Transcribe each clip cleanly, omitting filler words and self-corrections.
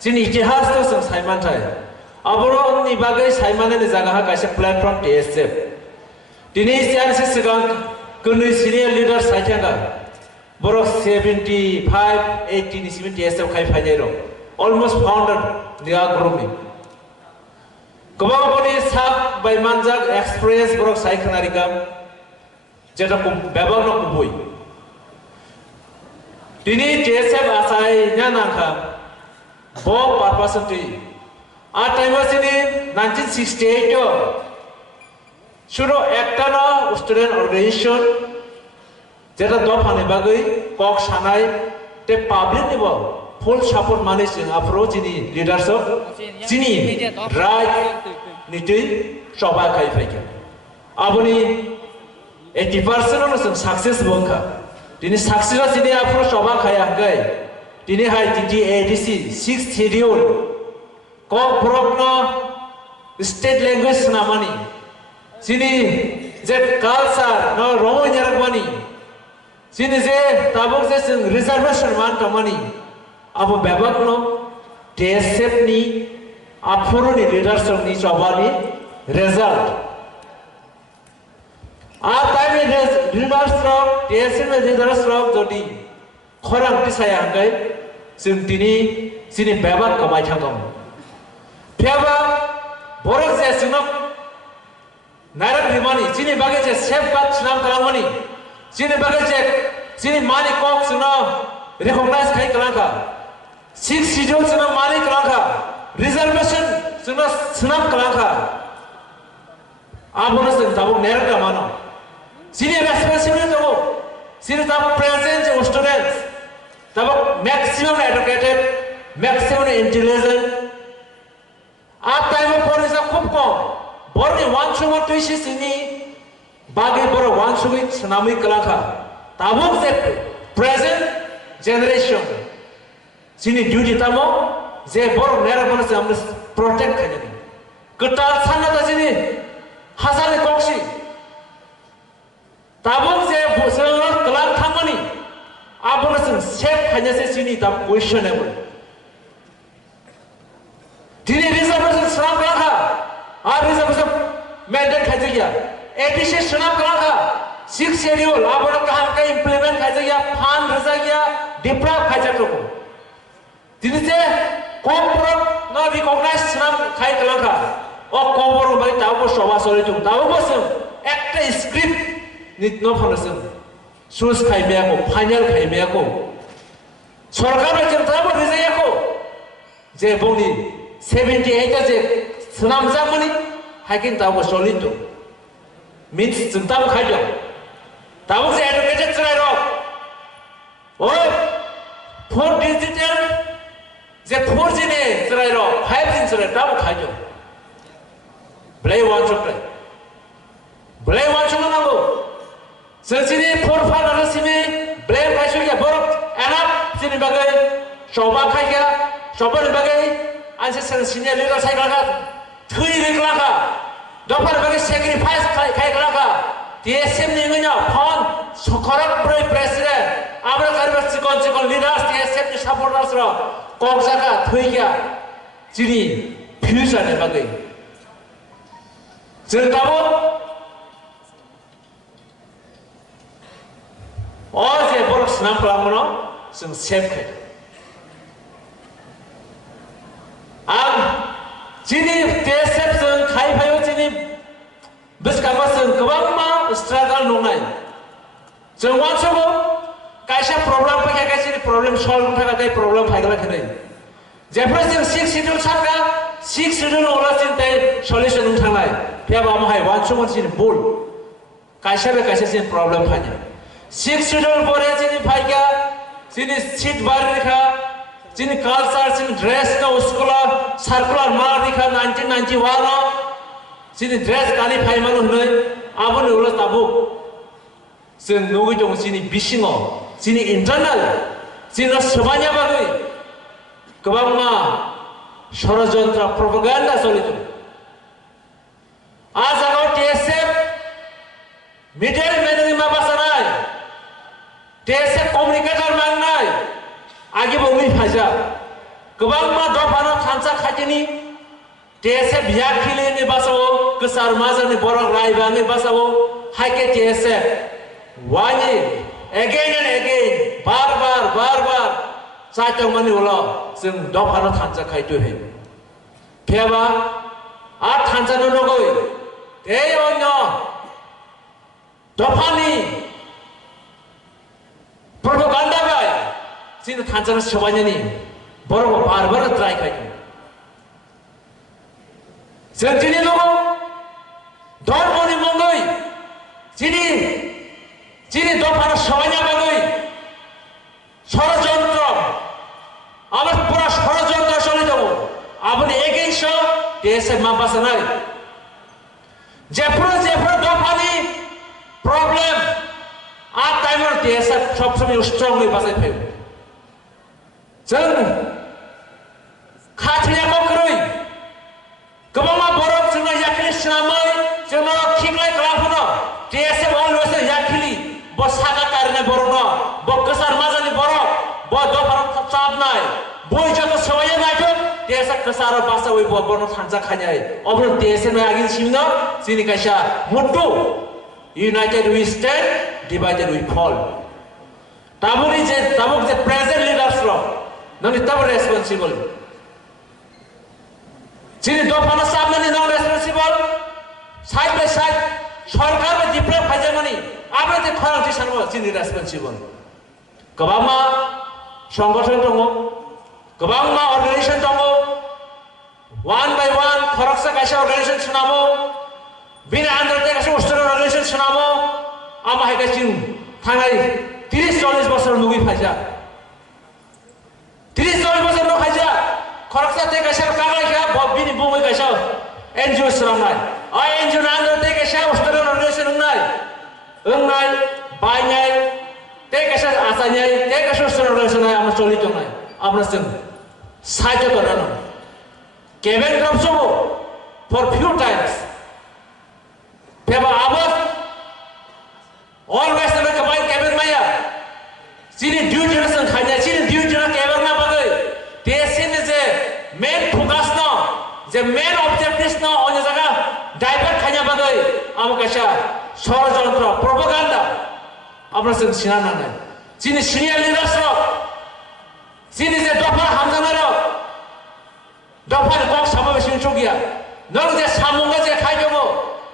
Sini itihas tu sang Simon thai. Aburo ni bagai Simon ni jaga kaisa platform TSF. Dini sian sesegang kuni senior leader saja borok 75, 80 ni 70 TSF kai fajero. Almost founder dia group ni. Kebang boni sak by manjak express borok sai khanarikam. Jeta kum bebang no kubui. Dini TSF asai nyanangka. Bo purpose tu. A time was in 1968 yo. Shuro ekta na student organization. Jeta dofane bagai kok sanai te public ni bo. Full support manage approach ini leadership sini right nitui soba kai faika abuni 80% on success bonka dini success sini approach soba kai angkai dini hai TTADC 6 schedule ko progno state language namani sini jet culture no romo nyarakmani sini je tabuk je reservation man tamani Abu babak no TSF ni apuro ni leadership ni coba ni result. Apa ni leadership TSF ni leadership jadi korang tu saya angkai sini sini babak kamai thangam. Babak borok saya sunok narak dimani sini bagai saya safeguard senam kalamani sini bagai saya sini mani kok sunok recognize kai kalangka. 6 schedule sunam mani kalangka reservation sunam kalangka abona sun tabuk neraka mano sini responsibility to sini tabuk present students tabuk maximum educated maximum intelligent apa yang polisa kupko borni wanchuma tuisi sini bagi bor wanchumi sunami kalangka tabuk se present generation sini duty tamo je bor nera mana se amne protect kanya ni ketal sana ta sini hasale koksi tabuk je buselor kelar thamani abona se safe kanya se sini ta questionable dini reservation sunam kala reservation mandate khajiya addition sunam kala 6 schedule abona kaham ka implement khajiya fan rajagiya deprive khaja to dini je kompro na recognize sunam khai kalaka o kompro bai tawo soba sori tu tawo bosem ekta script nit no phonasem sus khai me ko final khai me ko sarkar bai jam tawo rizaya ko je boni 78 je sunam jamani hakin tawo soli tu means juntam khai do tawo je educated chrai ro o 4 digital je 4G ne chrai ro 5G chrai tawo khai do blai wan chukrai blai wan chukna go sesini 4 5 rasime blai khai shuya borok enough sini bagai soba khai ga soba bagai anse senior leader sai kala thui ri kala dopar bagai sacrifice khai kala TSM ni nganya phone sokorak brai president আমরা কারবার চিকন চিকন leaders TSF ni supporters ro kok jaka thui ya chini future ne bagai Ceritamu, oh je borok senam pelangono, sung safe kai. Ang cini TSF sung kai payo cini bes kama sung kebang ma struggle nongai. Sung wancobo, kaisa problem pakai kaisa problem solve pakai kai problem pakai kai. Jepres sung 6 schedule saka 6 schedule orang cintai solution unthangai. Dia bawa hai wancobo cini bull. Kaisa be kaisa cini problem pakai. 6 schedule boleh cini pakai cini seat bar dikha. Sini culture, sini dress na sekolah circular mar dikha 1991 na sini dress kali phai manu hnoi abon ulas tabu sini nugi jong sini bisingo sini internal sini sebanya bagai kebang ma ষড়যন্ত্র propaganda চলিত আজ আগর TSF মিডিয়ার মেনে মা বাসা নাই TSF communicator মান নাই আগে বমি ফাজা Kebang ma dofana thansa khaitini TSF yakili ni basawo kesar mazar ni borok raiba ni basawo haike TSF wani again and again bar saitong mani ulo sing dofana thansa khaitu he pheba a thansa no nogoi ei onyo dofani propaganda bai sin thansa na sabanyani borok bar try khaitu Sejini logo, dormoni mongoi, sini dopar sawanya bagoi, ষড়যন্ত্র, আমার পুরা ষড়যন্ত্র চলে যাব, আপনি against TSF মাপাস নাই, যেপুর দফানি problem, আর টাইমের TSF সবসময় স্ট্রংলি বাঁচাই ফেল, जों खाथिया मखरै गोबां बरफ जोंना याखिलि सिनामै जोंना खिंलाय खालामनो TSF अलवेस याखिलि ब सागा कारने बरनो ब गोसार माजानि बरफ ब दफार चाबनाय बय जतो सवाय नायथो TSF गोसार बासावै ब बरनो थांजा खानाय अब्रो TSF मा आगिन सिमनो सिनि कायसा मुट्टु United we stand, divided we fall. Tabuk je present leaders lo, nani tab responsible. Sini dofana sabna ni non responsible. Side by side, सरकार में डिप्रेस फाइजा मनी, आपने ते खरां जी सानबो sini responsible. Kebama संगठन दङ, गोबांमा organization दङ, one by one खरकसा कायसा organization सुनामो, बिना आन्दारते कायसा उस्तर organization सुनामो, आमा हायगासिं थांनाय 30-40 बोसोर नुगै फाइजा 30-40 बोसोर नु फाइजा खरकसा ते कायसा कागलायखा बिनि बुङै कायसा NGO सुनामनाय आ NGO आन्दारते कायसा उस्तर organization ओंनाय बायनाय ते कायसा आसायनाय ते कायसा उस्तर organization आमा चलि दंनाय आमना जों side करानो केबेन ग्रामसो for few times Peba abot always the combined cabin maya. Sini due generation khanya, sini due generation cabin na bagai. TSN is a main focus now, the main objective now on the jaga divert khanya bagai. Amakasha, ষড়যন্ত্র, propaganda. Abra sen sinana na. Sini senior leaders lo. Sini se dopa hamzana lo. Dopa de kok sama besin chogia. Nong je samunga je khai jomo.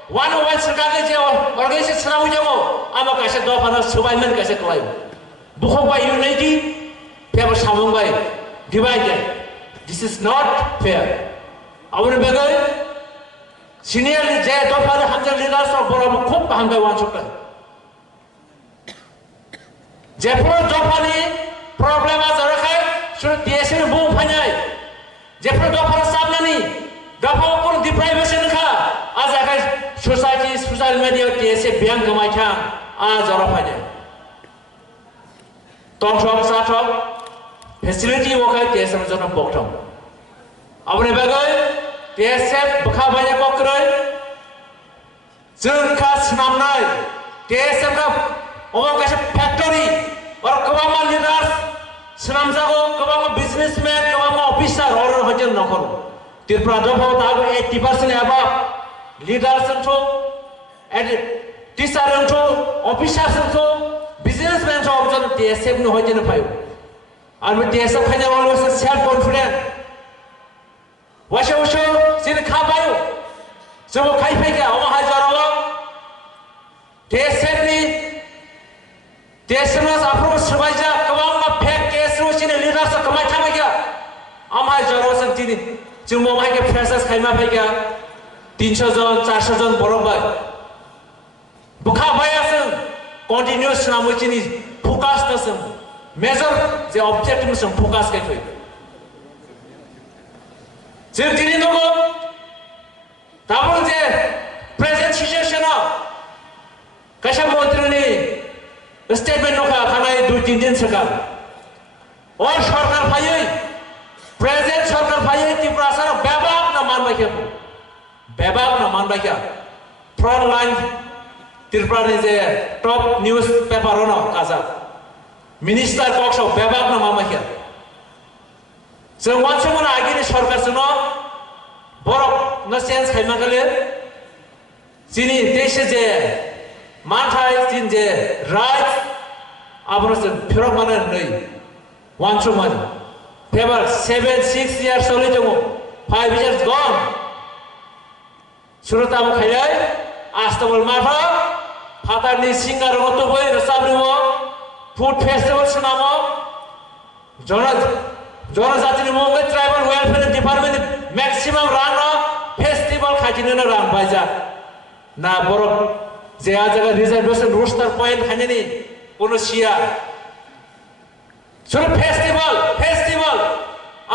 One सरकार के जो organization सुनाऊ जाओ, आमा कैसे दो फना सुबाइमन कैसे कलाई, बुखों का unity, फिर सामूंग का divided. This is not fair. आवने बेगै senior जे दो फना हमसे leaders और बड़ा बुखों का हम बेवान चुका है. जेपुर दो फनी problem आ जरा है, शुरू TSN में बुम फन्याय, जेपुर दो फना सामने नहीं, दो फना कौन deprivation का, आज आकर society social media TSF biang kemacam jawab aja talk shop satok facility wakai TSF jona pokthong apne bagai TSF bakha banyak pokroy जों का snamnai TSF ka omong kaisa factory or kebama leaders snamjago kebama businessman kebama officer or hajar nokor tirpra dobo tago 80% above leaders control, and teachers control, officers control, businessmen control. TSF no hoje no paio. And with TSF kanya always self-confident. Washo sini kha paio. So khai phai ka oma hai jarawa. TSF nas apro survive kawang ma phek case ro sini leaders kamai thama kya. Ama hai jarawa san tini. Jumo mai ke freshers khai ma phai kya. 300 জন 400 জন বড় ভাই বুখা ভাই আছেন continuous নাম চিনি focus আছেন major যে objective সম focus কে কই যে তিনি নগো তারপর যে প্রেজেন্ট সিচুয়েশন কাশা মন্ত্রী স্টেটমেন্ট নকা খানায় 2-3 দিন সরকার और সরকার ভাইই প্রেজেন্ট সরকার ভাইই ত্রিপুরা সর ব্যাপক না মানবাই কে Bebak na man baikya front line Tripura is a top newspaper ono kaza minister koksho bebak na man baikya जों वानसमोन आगिनि सरकार जोंनो बरफ न चेन्ज खालामनांगोन जोंनि देश जे मानथाय जों जे राइट आबोनो जों फिरक माने नै वानसमोन फेबर 7-6 years सोलि दङ 5 years gone सुरताम खायलाय आस्ताबल माथा फातारनि सिंगार गतबै रसाब्रिमो फुड फेस्टिवल सुनामो जनजातिनि मुङै ट्राइबल वेलफेयर डिपार्टमेन्ट मैक्सिमाम रां फेस्टिवल खाथिनो रां बायजा ना बरफ जे आजागा रिजर्वेशन रोस्टार पॉइंट खानिनि कोनो सिया सुर फेस्टिवल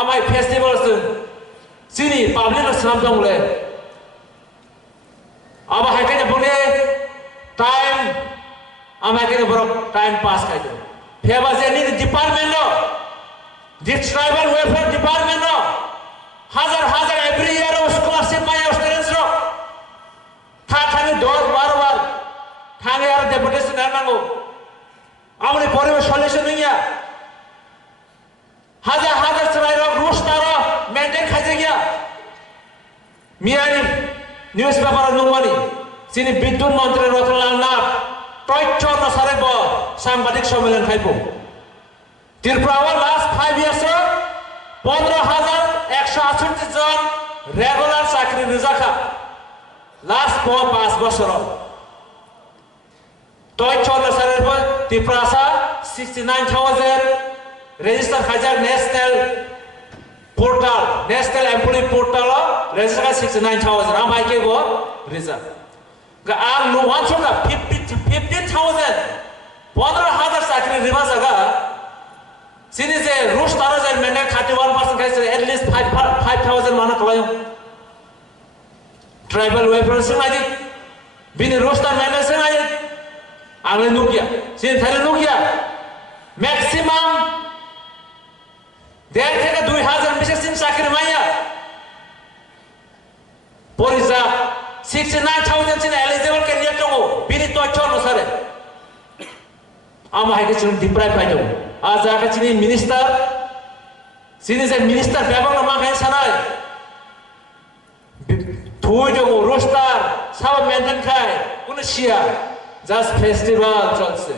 आमाय फेस्टिवल जों सिनि पाब्लिक सुनाम दंले अब हायखायनो बुंने टाइम आमायखायनो बरफ टाइम पास खायदो फेबा जेनि department This tribal welfare department हजार every year scholarship my students थाने 10-12 बार थाने यार डेपुटेशन नांगौ आमने परिवेश सॉल्यूशन नहीं है हजार चलाइ रूल्स तारा मेंटेन खाइसे गया मियानी न्यूज़पेपर नुमानी सिनी विद्युत मंत्री रतनलाल नाथ टॉयचर न सारे ब सांबादिक सम्मेलन खाइबो त्रिपुरा लास्ट 5 years 15,168 जन रेगुलर चाकरी रिजाखा लास्ट 5 बोसोर टॉयचर न सारे ब त्रिपुरा 69,000 register खाइजा नेशनल एम्प्लॉय पोर्टल register 69,000 आम हाइके गो रिजर्व गा आं नो वानसोगा 15,000 15,000 चाकरी रिमा जगा सिनी जे रूस तारा जे मैंने 31% खाइसे at least 5,000 माना कलायो ट्राइबल वेलफेयर संगादि बिनि रूस तार मैंने संगादि आंले नुकिया सिनी थाले नुकिया मैक्सिमम देर থেকে 2,000 बिसेसिन चाकरी माया परिजा 69,000 सिन एलिजिबल कैंडिडेट दङ बिनि तथ्य अनुसारे आम हाइके जों डिप्राइभ बायदो आज आके चिनि मिनिस्टार सिनि जे मिनिस्टार बेबांग मा खाय सानाय थुय दङ रोस्टार साबा मेंटेन खाय कुनो सिया जास्ट फेस्टिवल चलছে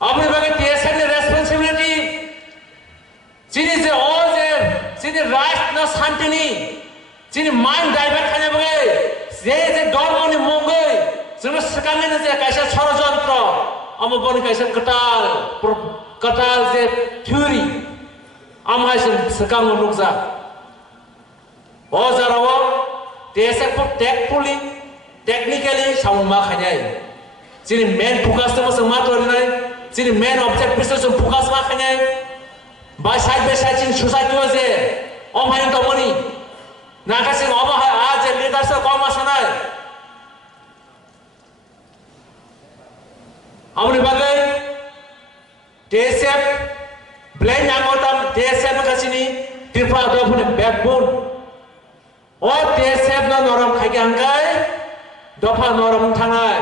আপনি বাগে টিএসএন এর রেসপন্সিবিলিটি চিনি যে ও যে চিনি রাইট না শান্তিনি চিনি माइन्ड डाइभार्ट खाने बगे जे दलमनि मुङै जोंनो सिगांनो जे कायसा षड़यन्त्र आम बनि कायसा कटाल जे थ्योरी आमहाय जों सिगांनो नुजा ओ जाराव टीएसएफ को टेक्टफुली टेक्निकली सावमा खानाय चिनि मेन फोकस जों मा तोरनाय चिनि मेन ऑब्जेक्टिव जों फोकस मा खानाय बाय साइड चिनि सोसाइटी जे अमहाय दमनि नाकासे अमहाय आज लिडारशिप कम आसनाय आमनि बागै टीएसएफ ब्लेन नांगोताम टीएसएफ कासिनि त्रिपुरा दफनि बैकबोन ओ टीएसएफ न नरम खायगांगाय दफा नरम थानाय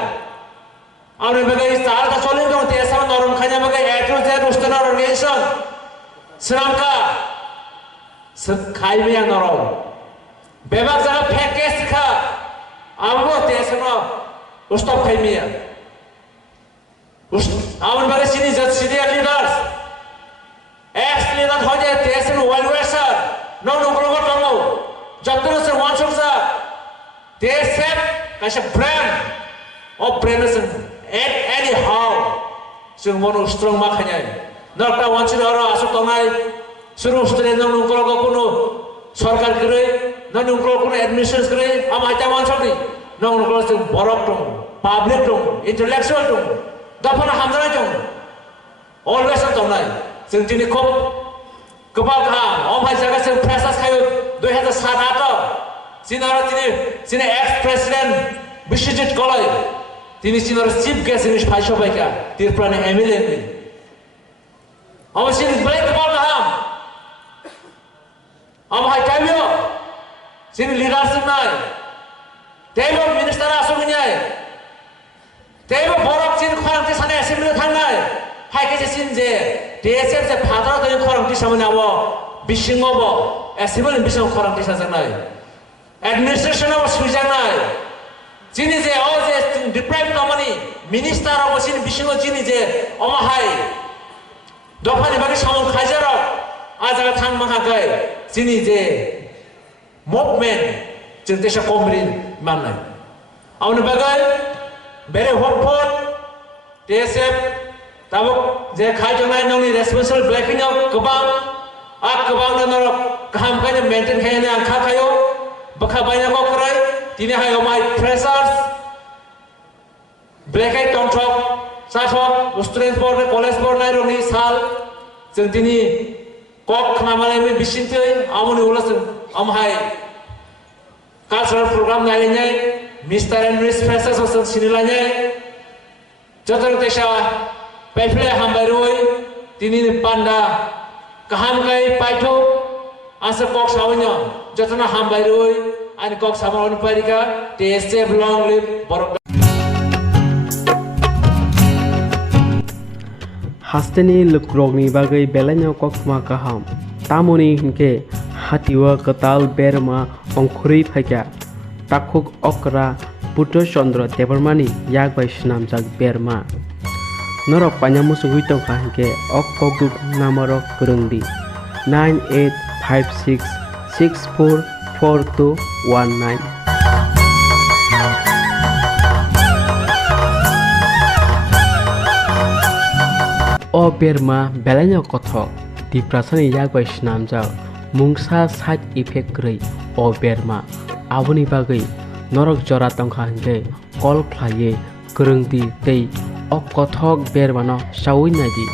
आमनि बागै साल का सोलिन दं टीएसएफ नरम खायना बागै एटो जे रुस्टन ऑर्गेनाइजेशन श्रमका खायबिया नरम बेबाग जगह फेकेस खा आमो टीएसएफ स्टॉप खायमिया आमनि बागै सिनि जज सीनियर लीडर्स एक्स लीडर हो जाए टीएसएफ वेलवेसर नो ग्रोगो टमो जतनो से वानसोसा टीएसएफ कैसे ब्रांड और ब्रांडसन एट एनी हाउ जों मनो स्ट्रंग मा खायनाय नरता वानसिन आरो आसु तनाय सुरु स्टुडेन्ट नो ग्रोगो कोनो सरकार गरे नो ग्रोगो कोनो एडमिनिस्ट्रेशन गरे आम हायता वानसोनि नो ग्रोगो जों बरफ दं पाब्लिक दं इंटेलेक्चुअल दं दफना हामजानाय दं अलवेस दंनाय जों दिनै खूब गोबां गाहाम अमहाय जागा जों फ्रेसार्स खायो 2007-8 सिनारा दिनै एक्स प्रेसिडेन्ट बिश्वजित कलाय दिनै सिनारा चीफ गेस्ट जिनिस फायसबायका त्रिपुरानि एमएलए नि अमसिन ब्लेक गोबां गाहाम अमहाय टाइमयो सिनि लिडारशिप नाय तेबो मिनिस्टार आसुगुन्याय तेबो बरफ चिन खरांथि सानाय एसेम्बली थांनाय हायके सिन जे TSF যে ফাটার তৈরি খরংটি সামনে আবো বিশিংব এসিবল বিশিং খরংটি সাজানাই অ্যাডমিনিস্ট্রেশন আবো সুইজানাই যিনি যে ও যে ডিপ্রাইভ কমানি মিনিস্টার আবো সিনি বিশিং যিনি যে অমাহাই দফানি বাকি সামন খাইজারক আজাga থাং মাহাগাই যিনি যে মুভমেন্ট जों देशा कमरिन माननाय आउनो बागै बेरे हपफोर TSF दाबो जे खायजनाय नंनि रेसपन्सिबल ब्लेकिं आव गोबां नरक गाहाम खायनो मेंटेन खायनो आंखा खायो बखा बायना को कराय दिनै हायो माय फ्रेशार्स ब्लेक आइ टंथक साथक स्टुडेन्ट बोर्ड कलेज बोर्ड नाय रनि साल जों दिनै कक खामानाय बिसिनथै आमनि उलास आमहाय cultural program lainnya, Mr. and Miss Freshers of Sinilanya, Jotan Tesha, Pefle Hambarui, Tini Panda, Kahamkai, Paito, Asa Cox Havana, Jotana Hambarui, and Cox Hamaran Parika, TSF long live Borok. Hasteni lukrogni bagai belanya kokma kaham, tamoni hinke hatiwa ketal berma ongkhuri phaikya takuk okra puto chandra debarmani yak bai snamjak berma norok panyamusugui tongkha hinke okkoguk namarok kurungdi 9856644219 o berma belanya kothok diprasani yak bai snamjak mungsa side effect rei o berma aboni bagai norok jora tongkha hingke kol khlaye kurungdi tei ok kothok bermano sawi nadi